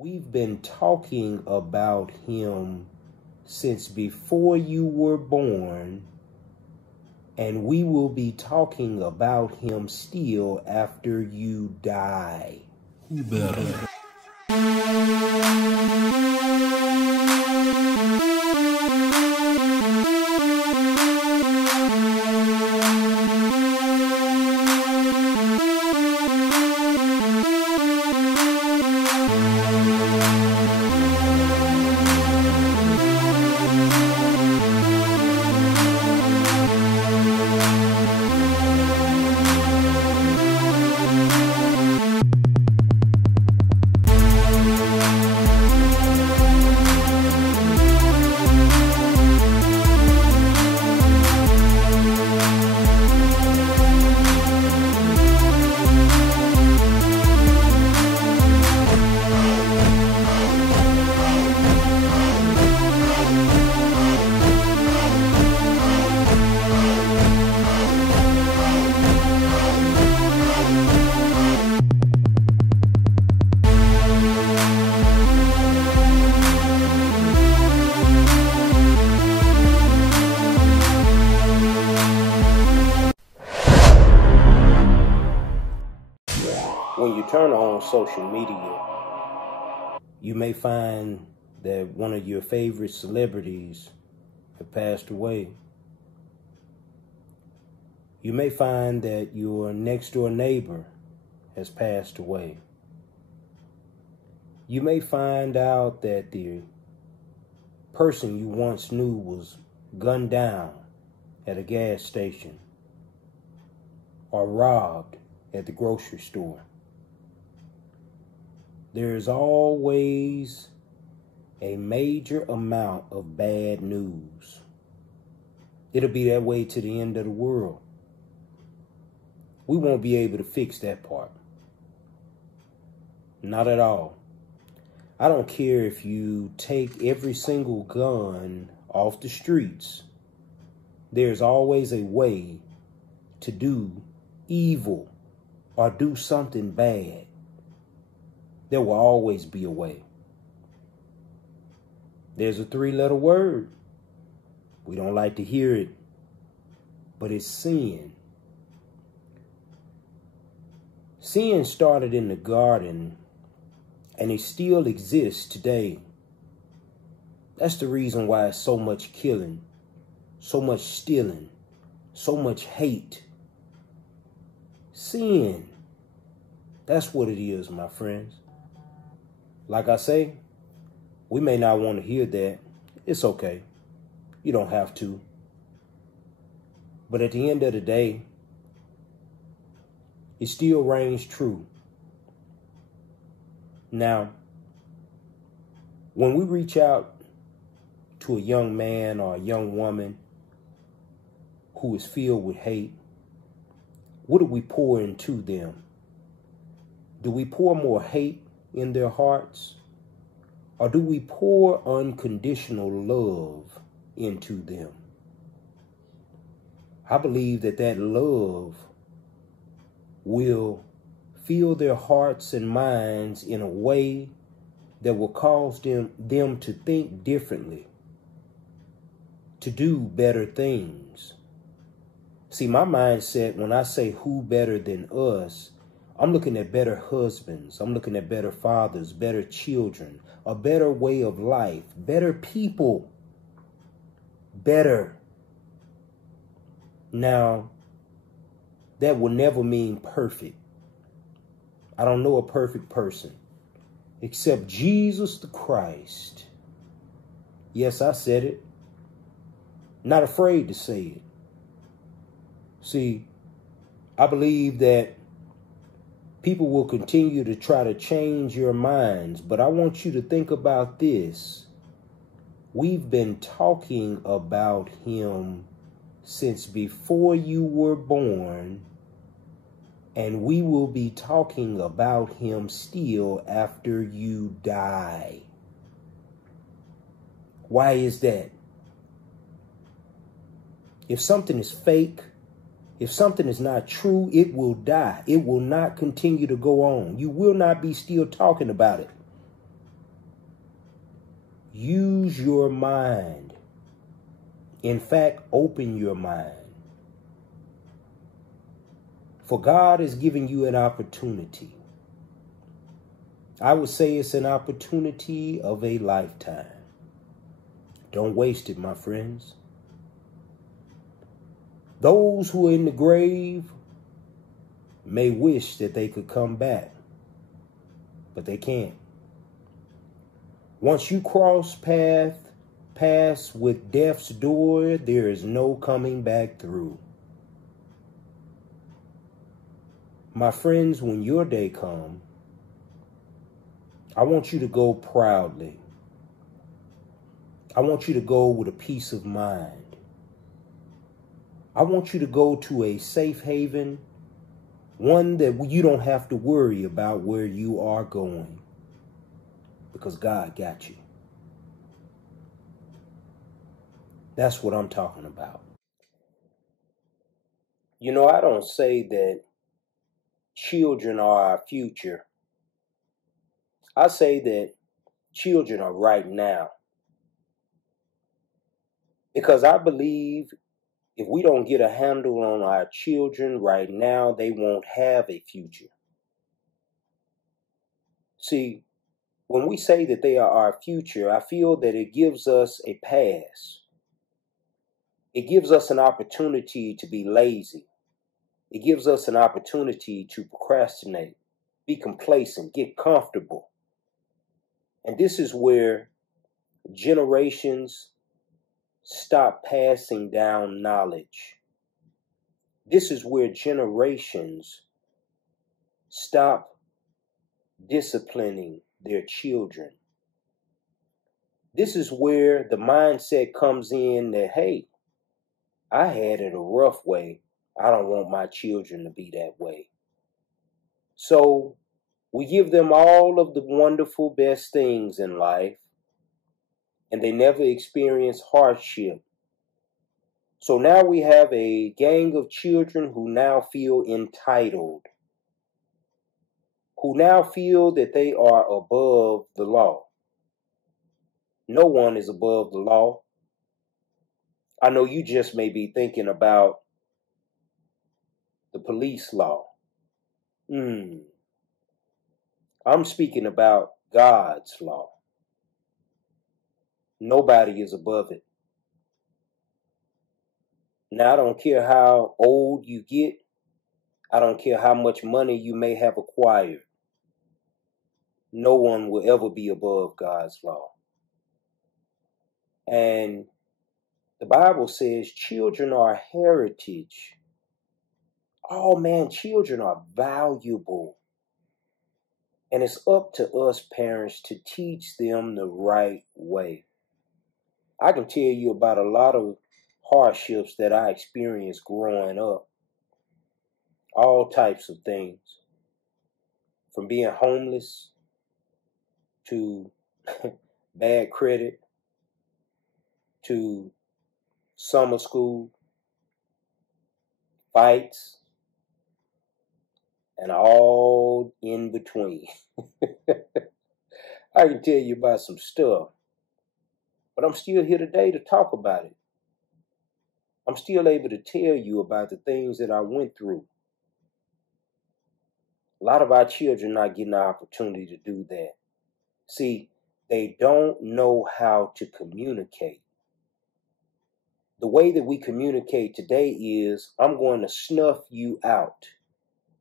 We've been talking about him since before you were born, and we will be talking about him still after you die. Who better? When you turn on social media, you may find that one of your favorite celebrities have passed away. You may find that your next door neighbor has passed away. You may find out that the person you once knew was gunned down at a gas station or robbed at the grocery store. There's always a major amount of bad news. It'll be that way to the end of the world. We won't be able to fix that part. Not at all. I don't care if you take every single gun off the streets. There's always a way to do evil or do something bad. There will always be a way. There's a 3-letter word. We don't like to hear it, but it's sin. Sin started in the garden, and it still exists today. That's the reason why it's so much killing, so much stealing, so much hate. Sin. That's what it is, my friends. Like I say, we may not want to hear that. It's okay. You don't have to. But at the end of the day, it still reigns true. Now, when we reach out to a young man or a young woman who is filled with hate, what do we pour into them? Do we pour more hate in their hearts? Or do we pour unconditional love into them? I believe that love will fill their hearts and minds in a way that will cause them to think differently, to do better things. See, my mindset, when I say who better than us, I'm looking at better husbands. I'm looking at better fathers, better children, a better way of life, better people, better. Now, that will never mean perfect. I don't know a perfect person except Jesus the Christ. Yes, I said it. Not afraid to say it. See, I believe that people will continue to try to change your minds, but I want you to think about this. We've been talking about him since before you were born, and we will be talking about him still after you die. Why is that? If something is fake, if something is not true, it will die. It will not continue to go on. You will not be still talking about it. Use your mind. In fact, open your mind. For God is giving you an opportunity. I would say it's an opportunity of a lifetime. Don't waste it, my friends. Those who are in the grave may wish that they could come back, but they can't. Once you cross paths with death's door, there is no coming back through. My friends, when your day comes, I want you to go proudly. I want you to go with a peace of mind. I want you to go to a safe haven, one that you don't have to worry about where you are going, because God got you. That's what I'm talking about. You know, I don't say that children are our future. I say that children are right now. Because I believe if we don't get a handle on our children right now, they won't have a future. See, when we say that they are our future, I feel that it gives us a pass. It gives us an opportunity to be lazy. It gives us an opportunity to procrastinate, be complacent, get comfortable. And this is where generations stop passing down knowledge. This is where generations stop disciplining their children. This is where the mindset comes in that, hey, I had it a rough way. I don't want my children to be that way. So we give them all of the wonderful best things in life, and they never experience hardship. So now we have a gang of children who now feel entitled, who now feel that they are above the law. No one is above the law. I know you just may be thinking about the police law. I'm speaking about God's law. Nobody is above it. Now, I don't care how old you get. I don't care how much money you may have acquired. No one will ever be above God's law. And the Bible says children are heritage. Oh man, children are valuable. And it's up to us parents to teach them the right way. I can tell you about a lot of hardships that I experienced growing up. All types of things. From being homeless to bad credit to summer school, fights, and all in between. I can tell you about some stuff, but I'm still here today to talk about it. I'm still able to tell you about the things that I went through. A lot of our children not getting the opportunity to do that. See, they don't know how to communicate. The way that we communicate today is, I'm going to snuff you out.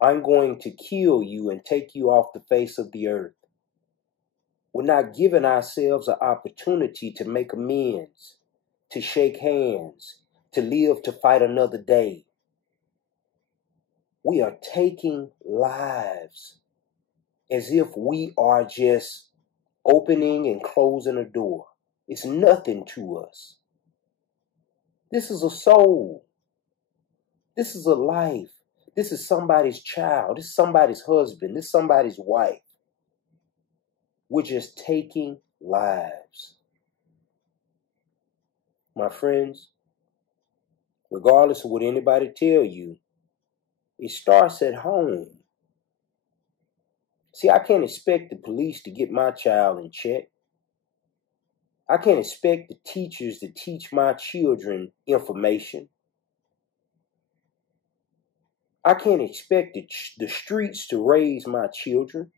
I'm going to kill you and take you off the face of the earth. We're not giving ourselves an opportunity to make amends, to shake hands, to live to fight another day. We are taking lives as if we are just opening and closing a door. It's nothing to us. This is a soul. This is a life. This is somebody's child. This is somebody's husband. This is somebody's wife. We're just taking lives. My friends, regardless of what anybody tell you, it starts at home. See, I can't expect the police to get my child in check. I can't expect the teachers to teach my children information. I can't expect the streets to raise my children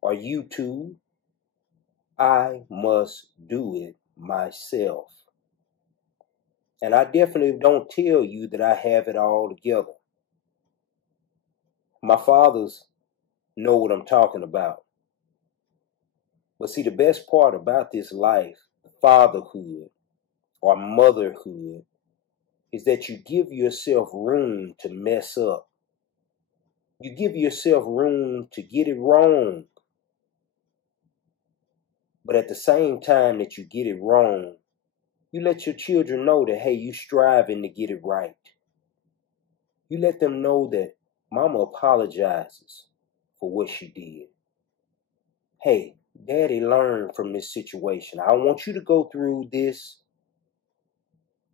or YouTube. I must do it myself. And I definitely don't tell you that I have it all together. My fathers know what I'm talking about. But see, the best part about this life, fatherhood or motherhood, is that you give yourself room to mess up. You give yourself room to get it wrong. But at the same time that you get it wrong, you let your children know that, hey, you striving to get it right. You let them know that mama apologizes for what she did. Hey, daddy learned from this situation. I don't want you to go through this.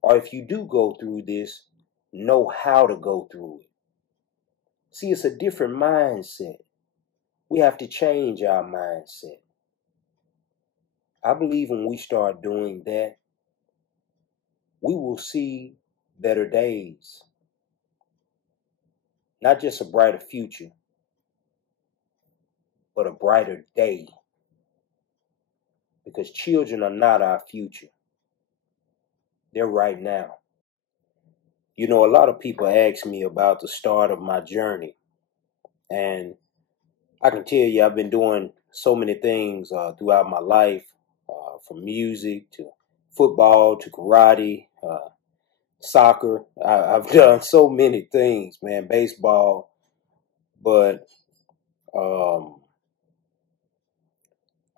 Or if you do go through this, know how to go through it. See, it's a different mindset. We have to change our mindset. I believe when we start doing that, we will see better days. Not just a brighter future, but a brighter day. Because children are not our future. They're right now. You know, a lot of people ask me about the start of my journey. And I can tell you I've been doing so many things throughout my life, from music to football to karate, soccer. I've done so many things, man, baseball. But I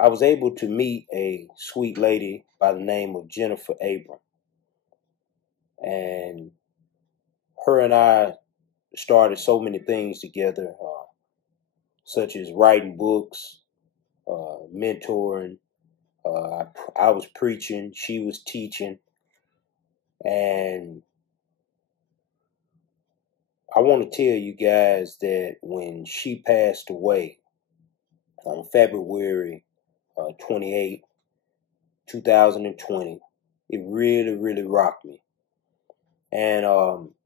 was able to meet a sweet lady by the name of Jennifer Abram. And her and I started so many things together, such as writing books, mentoring. I was preaching, she was teaching. And I want to tell you guys that when she passed away on February 28, 2020, it really, really rocked me. And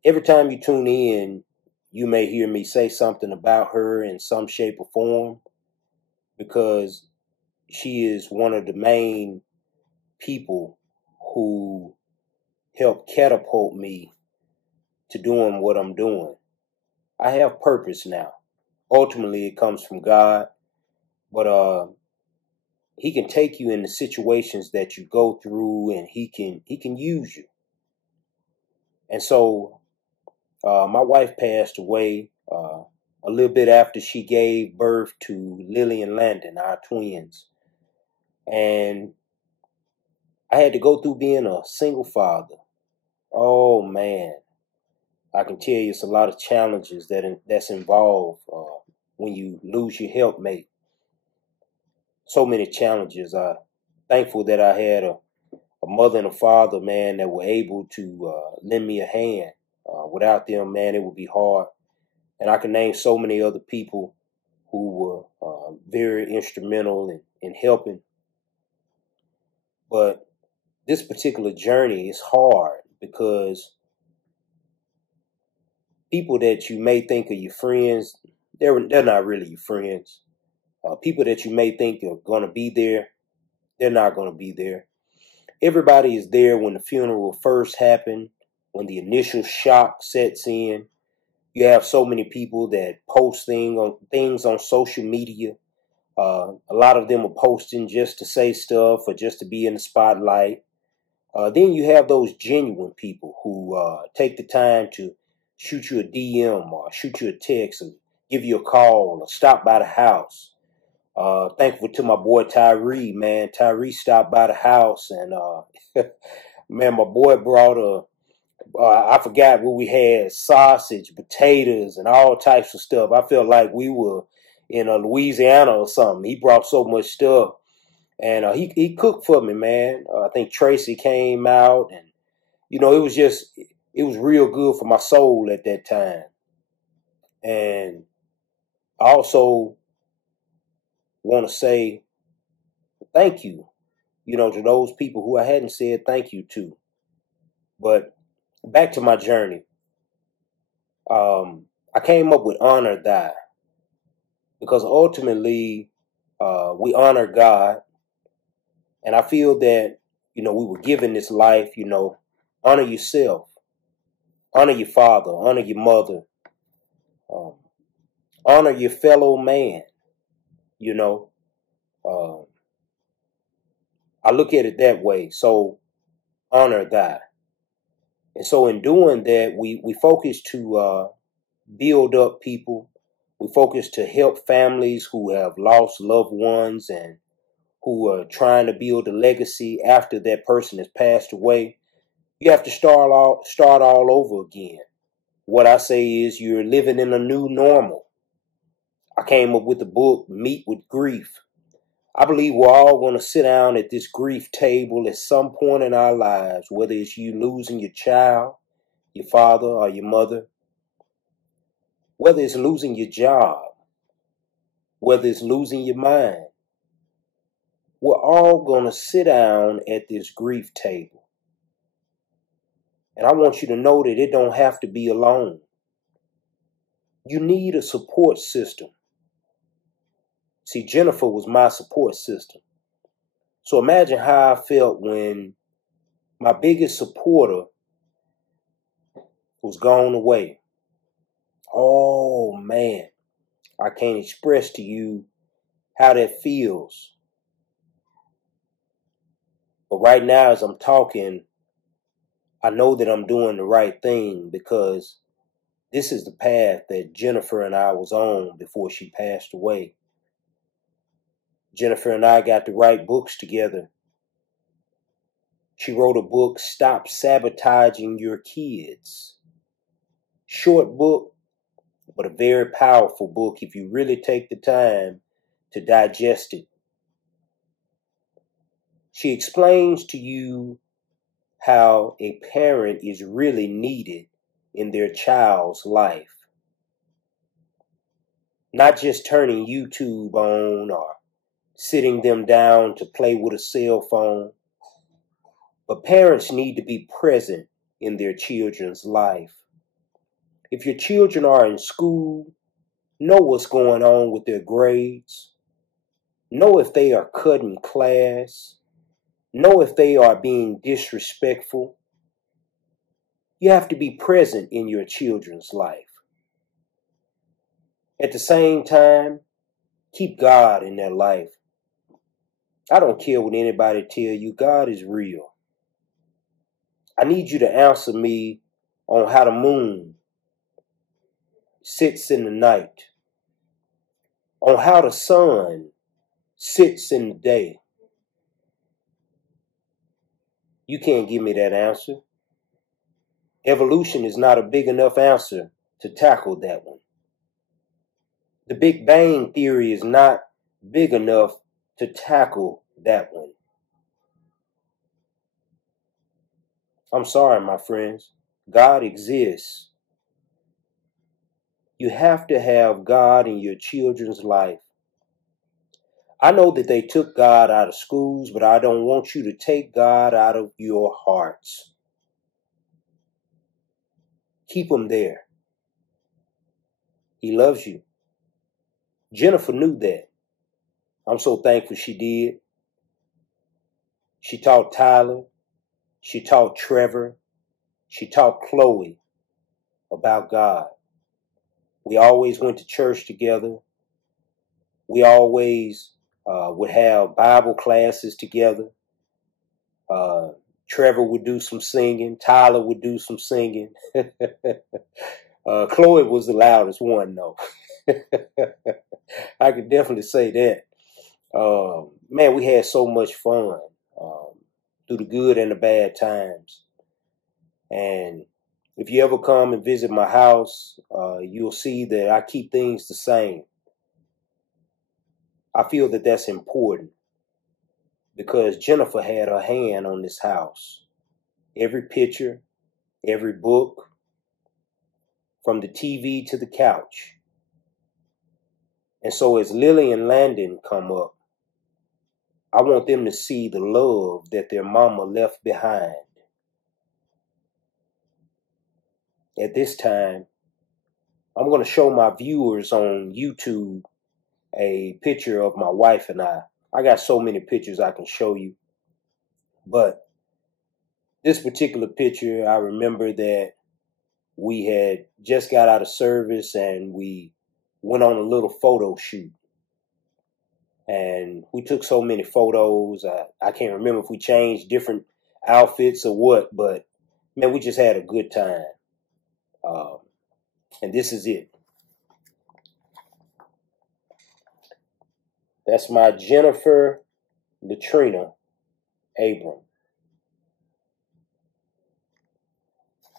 every time you tune in, you may hear me say something about her in some shape or form, because she is one of the main people who helped catapult me to doing what I'm doing. I have purpose now. Ultimately, it comes from God, but He can take you in the situations that you go through, and He can use you. And so, my wife passed away a little bit after she gave birth to Lily and Landon, our twins. And I had to go through being a single father. Oh, man. I can tell you it's a lot of challenges that's involved when you lose your helpmate. So many challenges. I'm thankful that I had a mother and a father, man, that were able to lend me a hand. Without them, man, it would be hard. And I can name so many other people who were very instrumental in helping. But this particular journey is hard because people that you may think are your friends, they're not really your friends. People that you may think are going to be there, they're not going to be there. Everybody is there when the funeral first happened, when the initial shock sets in. You have so many people that post things on social media. A lot of them are posting just to say stuff or just to be in the spotlight. Then you have those genuine people who take the time to shoot you a DM or shoot you a text or give you a call or stop by the house. Thankful to my boy Tyree, man. Tyree stopped by the house and, man, my boy brought I forgot what we had, sausage, potatoes, and all types of stuff. I felt like we were in Louisiana or something. He brought so much stuff. And he cooked for me, man. I think Tracy came out, and, you know, it was real good for my soul at that time. And I also want to say thank you to those people who I hadn't said thank you to. But back to my journey. I came up with Honorthi because ultimately we honor God. And I feel that, we were given this life, honor yourself, honor your father, honor your mother, honor your fellow man, I look at it that way. So Honorthi. And so in doing that, we focus to build up people. We focus to help families who have lost loved ones and who are trying to build a legacy after that person has passed away. You have to start all over again. What I say is you're living in a new normal. I came up with the book, Meet with Grief. I believe we're all going to sit down at this grief table at some point in our lives, whether it's you losing your child, your father, or your mother, whether it's losing your job, whether it's losing your mind. We're all going to sit down at this grief table. And I want you to know that it don't have to be alone. You need a support system. See, Jennifer was my support system. So imagine how I felt when my biggest supporter was gone away. Oh, man. I can't express to you how that feels. But right now, as I'm talking, I know that I'm doing the right thing because this is the path that Jennifer and I was on before she passed away. Jennifer and I got to write books together. She wrote a book, Stop Sabotaging Your Kids. Short book, but a very powerful book if you really take the time to digest it. She explains to you how a parent is really needed in their child's life. Not just turning YouTube on or sitting them down to play with a cell phone, but parents need to be present in their children's life. If your children are in school, know what's going on with their grades. Know if they are cutting class. Know if they are being disrespectful. You have to be present in your children's life. At the same time, keep God in their life. I don't care what anybody tell you. God is real. I need you to answer me on how the moon sits in the night, on how the sun sits in the day. You can't give me that answer. Evolution is not a big enough answer to tackle that one. The Big Bang Theory is not big enough to tackle that one. I'm sorry, my friends. God exists. You have to have God in your children's life. I know that they took God out of schools, but I don't want you to take God out of your hearts. Keep him there. He loves you. Jennifer knew that. I'm so thankful she did. She taught Tyler. She taught Trevor. She taught Chloe about God. We always went to church together. We always would have Bible classes together. Trevor would do some singing. Tyler would do some singing. Chloe was the loudest one, though. I could definitely say that. Man, we had so much fun through the good and the bad times. And if you ever come and visit my house, you'll see that I keep things the same. I feel that that's important because Jennifer had her hand on this house. Every picture, every book, from the TV to the couch. And so as Lily and Landon come up, I want them to see the love that their mama left behind. At this time, I'm going to show my viewers on YouTube a picture of my wife and I. I got so many pictures I can show you. But this particular picture, I remember that we had just got out of service and we went on a little photo shoot. And we took so many photos. I can't remember if we changed different outfits or what, but man, we just had a good time. And this is it. That's my Jennifer Latrina Abram.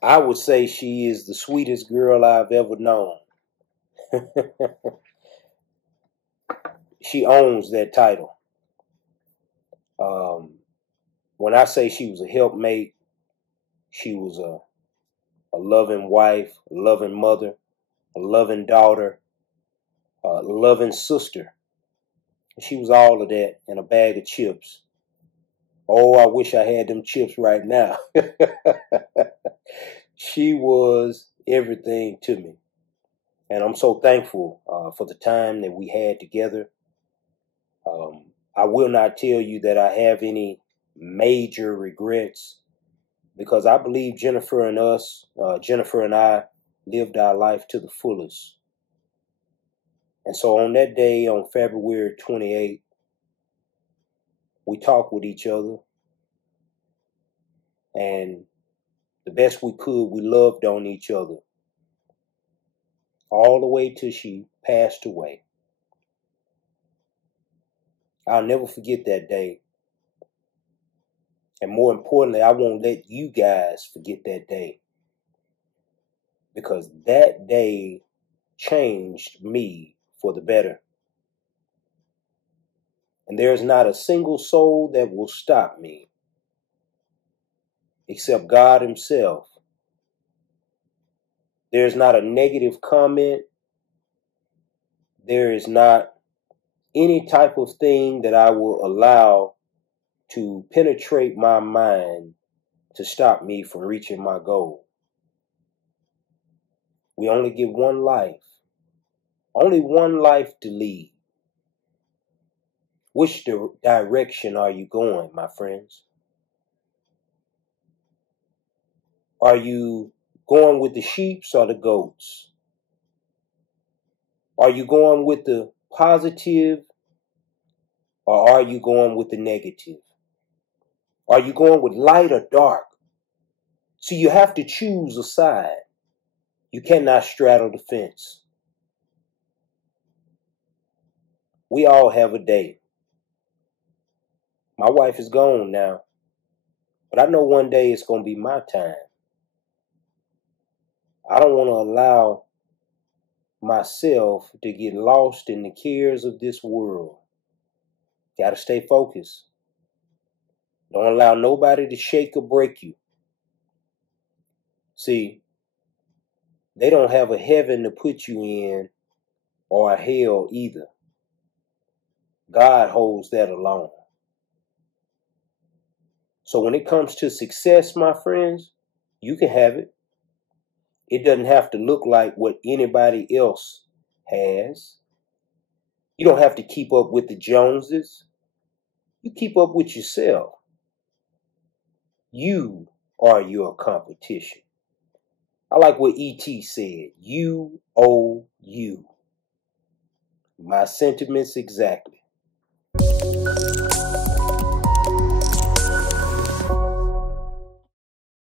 I would say she is the sweetest girl I've ever known. She owns that title. When I say she was a helpmate, she was a loving wife, a loving mother, a loving daughter, a loving sister. She was all of that in a bag of chips. Oh, I wish I had them chips right now. She was everything to me. And I'm so thankful for the time that we had together. I will not tell you that I have any major regrets, because I believe Jennifer and I lived our life to the fullest. And so on that day, on February 28th, we talked with each other. And the best we could, we loved on each other. All the way till she passed away. I'll never forget that day. And more importantly, I won't let you guys forget that day. Because that day changed me for the better. And there's not a single soul that will stop me except God himself. There's not a negative comment. There is not any type of thing that I will allow to penetrate my mind to stop me from reaching my goal. We only get one life. Only one life to lead. Which direction are you going, my friends? Are you going with the sheep or the goats? Are you going with the positive or are you going with the negative? Are you going with light or dark? So you have to choose a side. You cannot straddle the fence. We all have a day. My wife is gone now, but I know one day it's going to be my time. I don't want to allow myself to get lost in the cares of this world. Got to stay focused. Don't allow nobody to shake or break you. See, they don't have a heaven to put you in or a hell either. God holds that alone. So when it comes to success, my friends, you can have it. It doesn't have to look like what anybody else has. You don't have to keep up with the Joneses. You keep up with yourself. You are your competition. I like what E.T. said. You owe you. My sentiments exactly.